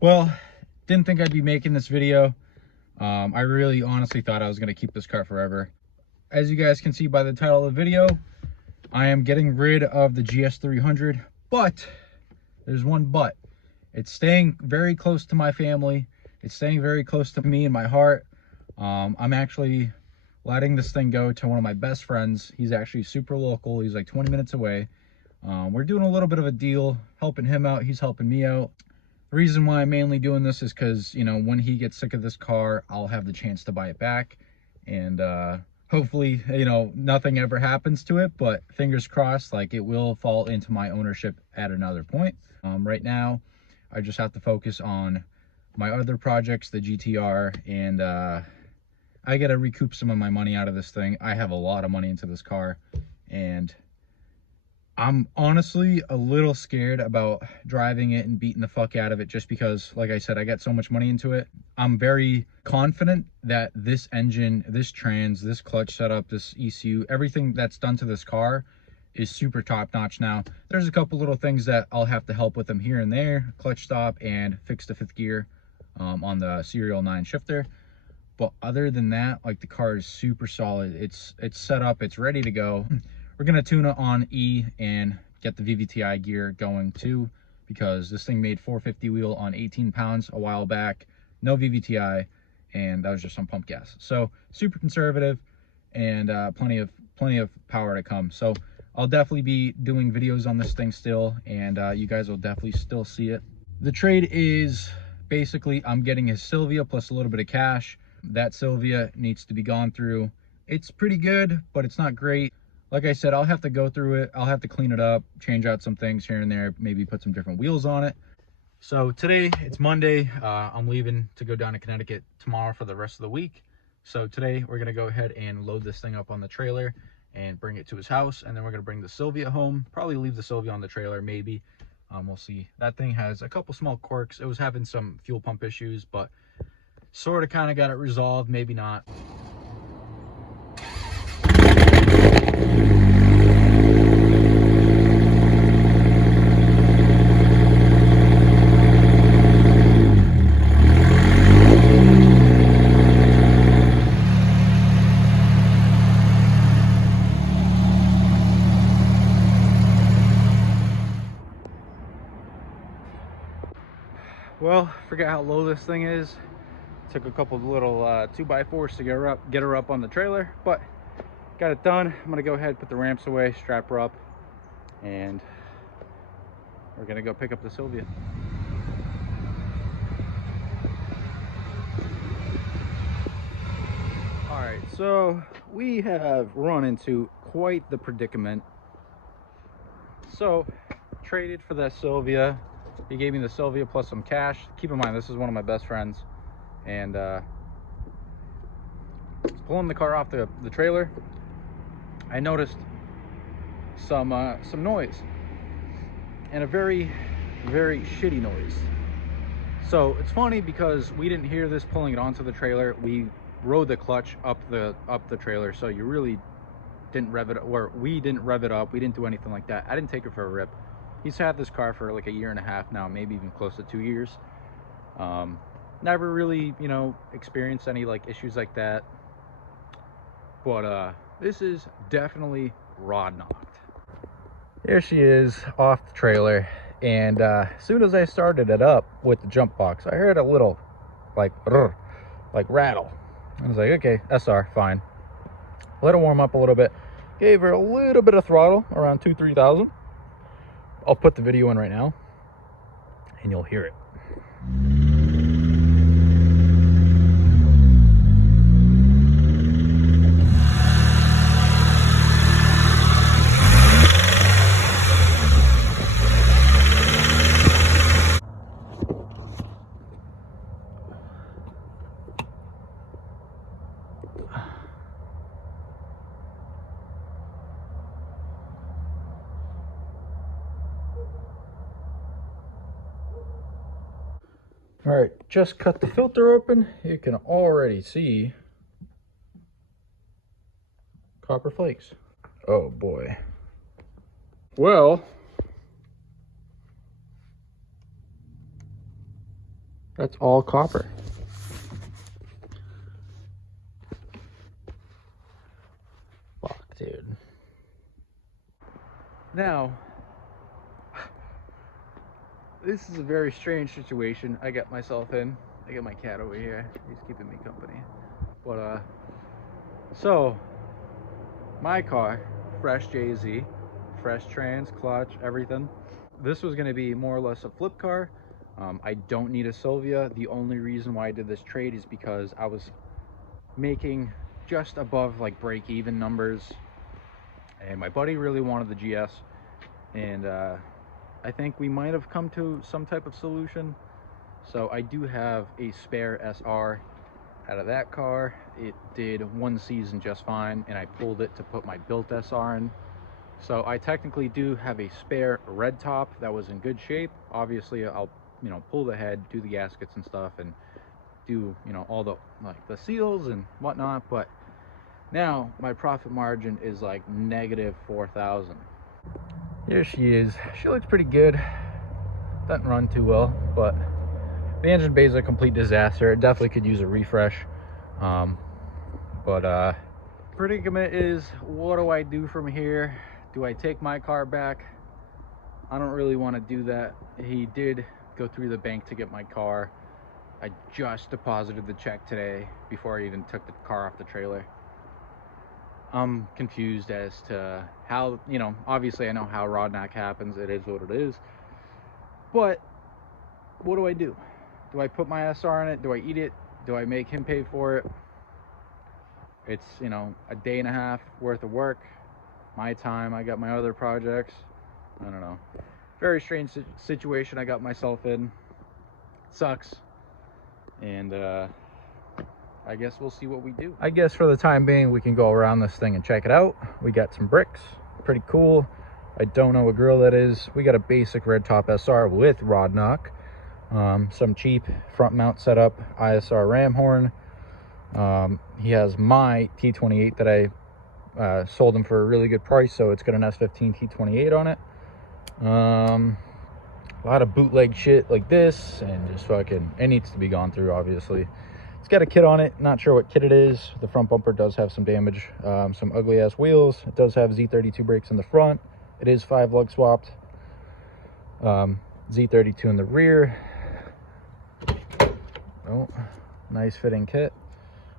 Well, didn't think I'd be making this video. I really honestly thought I was going to keep this car forever. As you guys can see by the title of the video, I am getting rid of the GS300, but there's one but. It's staying very close to my family. It's staying very close to me and my heart. I'm actually letting this thing go to one of my best friends. He's actually super local. He's like 20 minutes away. We're doing a little bit of a deal, helping him out. He's helping me out. The reason why I'm mainly doing this is because, you know, when he gets sick of this car, I'll have the chance to buy it back. And hopefully, you know, nothing ever happens to it, but fingers crossed, like it will fall into my ownership at another point. Right now, I just have to focus on my other projects, the GTR, and I got to recoup some of my money out of this thing. I have a lot of money into this car, and I'm honestly a little scared about driving it and beating the fuck out of it, just because, like I said, I got so much money into it. I'm very confident that this engine, this trans, this clutch setup, this ECU, everything that's done to this car is super top notch. Now, there's a couple little things that I'll have to help with them here and there, clutch stop and fix the fifth gear on the Serial 9 shifter. But other than that, like, the car is super solid. It's set up, it's ready to go. We're gonna tune it on E and get the VVTi gear going too, because this thing made 450 wheel on 18 pounds a while back, no VVTi, and that was just on pump gas. So super conservative, and plenty of power to come. So I'll definitely be doing videos on this thing still, and you guys will definitely still see it. The trade is basically I'm getting his Silvia plus a little bit of cash. That Silvia needs to be gone through. It's pretty good, but it's not great. Like I said, I'll have to go through it. I'll have to clean it up, change out some things here and there, maybe put some different wheels on it. So today, it's Monday. I'm leaving to go down to Connecticut tomorrow for the rest of the week. So today, we're going to go ahead and load this thing up on the trailer and bring it to his house. And then we're going to bring the Silvia home. Probably leave the Silvia on the trailer, maybe. We'll see. That thing has a couple small quirks. It was having some fuel pump issues, but sort of kind of got it resolved, maybe not. Well, forget how low this thing is. Took a couple of little 2x4s to get her up on the trailer, but got it done. I'm gonna go ahead, put the ramps away, strap her up, and we're gonna go pick up the Silvia. All right, so we have run into quite the predicament. So traded for that Silvia. He gave me the Silvia plus some cash. Keep in mind, this is one of my best friends, and pulling the car off the trailer, I noticed some noise, and a very, very shitty noise. So it's funny because we didn't hear this pulling it onto the trailer. We rode the clutch up the trailer, so you really didn't rev it, or we didn't rev it up. We didn't do anything like that. I didn't take it for a rip. He's had this car for like a year and a half now, maybe even close to 2 years. Never really, you know, experienced any like issues like that. But this is definitely rod knocked. Here she is off the trailer, and as soon as I started it up with the jump box, I heard a little like rattle. I was like, okay, SR, fine. Let her warm up a little bit. Gave her a little bit of throttle, around 2,000-3,000. I'll put the video in right now, and you'll hear it. All right, just cut the filter open. You can already see copper flakes. Oh boy. Well, That's all copper. Fuck, dude. Now, this is a very strange situation I got myself in. I got my cat over here. He's keeping me company. But, so, my car, fresh JZ, fresh trans, clutch, everything. This was going to be more or less a flip car. I don't need a Silvia. The only reason why I did this trade is because I was making just above like break-even numbers, and my buddy really wanted the GS, and I think we might have come to some type of solution. So I do have a spare SR out of that car. It did one season just fine, and I pulled it to put my built SR in. So I technically do have a spare red top that was in good shape. Obviously I'll, you know, pull the head, do the gaskets and stuff, and do, you know, all the like the seals and whatnot. But now my profit margin is like -4,000. Here she is. She looks pretty good. Doesn't run too well, but the engine bay is a complete disaster. It definitely could use a refresh. Predicament is, what do I do from here? Do I take my car back? I don't really want to do that. He did go through the bank to get my car. I just deposited the check today before I even took the car off the trailer. I'm confused as to how, you know, obviously I know how rod knock happens. It is what it is. But what do I do? Do I put my SR in it? Do I eat it? Do I make him pay for it? It's, you know, a day and a half worth of work. My time, I got my other projects. I don't know. Very strange situation I got myself in. Sucks. And I guess we'll see what we do. I guess for the time being, we can go around this thing and check it out. We got some bricks. Pretty cool. I don't know what grill that is. We got a basic red top SR with rod knock. Some cheap front mount setup, ISR ram horn. He has my T28 that I sold him for a really good price, so it's got an S15 T28 on it. A lot of bootleg shit like this, and just fucking, it needs to be gone through, obviously. It's got a kit on it, not sure what kit it is. The front bumper does have some damage, some ugly ass wheels. It does have Z32 brakes in the front. It is 5 lug swapped. Z32 in the rear. Oh, nice fitting kit.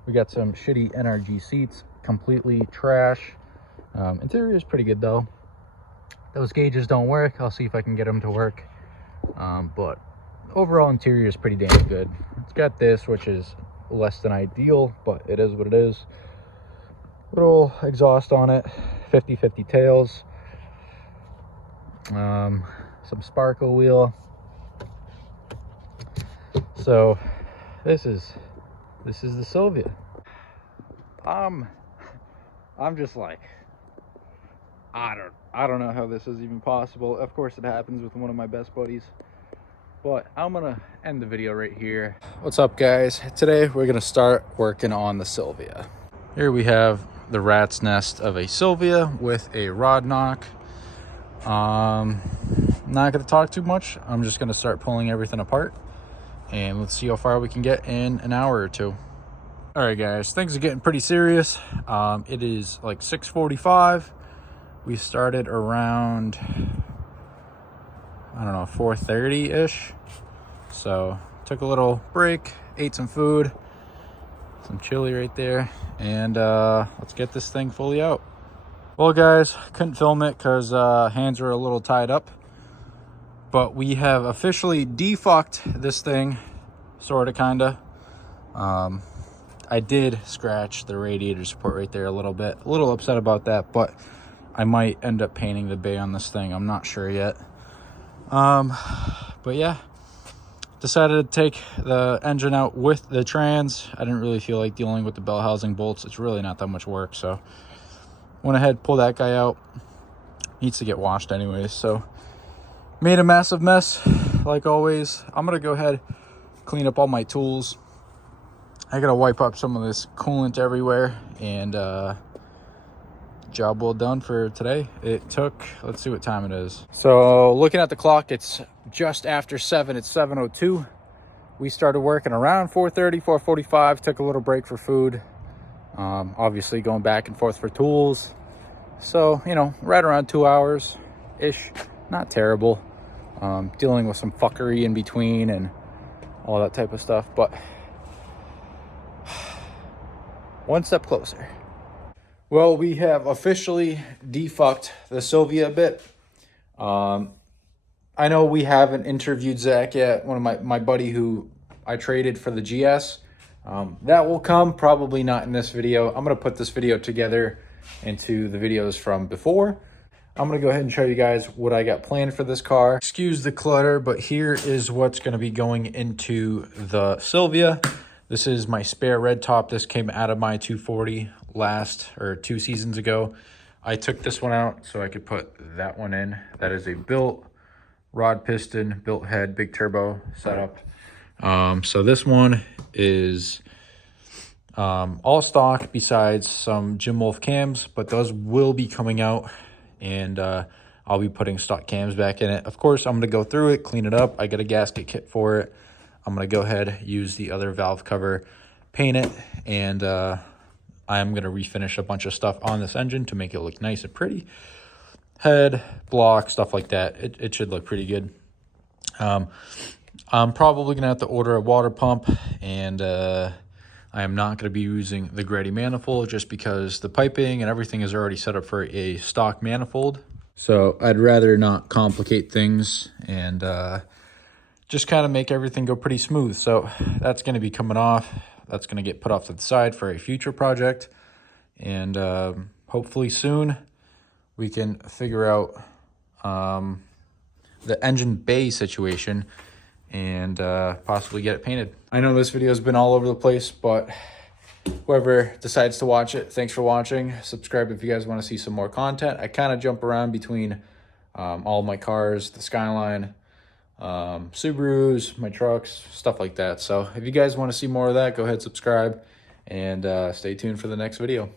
We got some shitty NRG seats, completely trash. Interior is pretty good though. Those gauges don't work. I'll see if I can get them to work. But overall interior is pretty damn good. It's got this, which is less than ideal, but it is what it is. Little exhaust on it, 50/50 tails. Some sparkle wheel. So this is the Silvia. I'm just like, I don't know how this is even possible. Of course it happens with one of my best buddies, but I'm gonna end the video right here. What's up, guys? Today we're gonna start working on the Silvia. Here we have the rat's nest of a Silvia with a rod knock. Not gonna talk too much. I'm just gonna start pulling everything apart, and let's see how far we can get in an hour or two. All right, guys, things are getting pretty serious. It is like 6:45. We started around, I don't know, 4:30-ish. So took a little break, ate some food, some chili right there, and let's get this thing fully out. Well, guys, couldn't film it because hands were a little tied up, but we have officially defucked this thing, sort of, kind of. I did scratch the radiator support right there a little bit. A little upset about that, but I might end up painting the bay on this thing. I'm not sure yet. But yeah, decided to take the engine out with the trans. I didn't really feel like dealing with the bell housing bolts. It's really not that much work, so went ahead, pulled that guy out. Needs to get washed anyways, so made a massive mess like always. I'm gonna go ahead, clean up all my tools. I gotta wipe up some of this coolant everywhere, and job well done for today. It took, let's see what time it is. So looking at the clock, it's just after 7. It's 7:02. We started working around 4:30, 4:45, took a little break for food. Obviously going back and forth for tools. So, you know, right around 2 hours-ish, not terrible. Dealing with some fuckery in between and all that type of stuff, but one step closer. Well, we have officially defucked the Silvia a bit. I know we haven't interviewed Zach yet, one of my buddy who I traded for the GS. That will come, probably not in this video. I'm gonna put this video together into the videos from before. I'm gonna go ahead and show you guys what I got planned for this car. Excuse the clutter, but here is what's gonna be going into the Silvia. This is my spare red top. This came out of my 240 2 seasons ago. I took this one out so I could put that one in. That is a built rod piston, built head, big turbo setup. So this one is all stock besides some Jim Wolf cams, but those will be coming out, and I'll be putting stock cams back in it. Of course, I'm gonna go through it, clean it up. I got a gasket kit for it. I'm gonna go ahead, use the other valve cover, paint it, and I'm gonna refinish a bunch of stuff on this engine to make it look nice and pretty. Head, block, stuff like that. It should look pretty good. I'm probably gonna have to order a water pump, and I am not gonna be using the Grady manifold just because the piping and everything is already set up for a stock manifold. So I'd rather not complicate things and just kind of make everything go pretty smooth. So that's gonna be coming off. That's gonna get put off to the side for a future project. And hopefully soon we can figure out the engine bay situation and possibly get it painted. I know this video has been all over the place, but whoever decides to watch it, thanks for watching. Subscribe if you guys want to see some more content. I kind of jump around between all my cars, the Skyline, Subarus, my trucks, stuff like that. So if you guys want to see more of that, go ahead, subscribe, and stay tuned for the next video.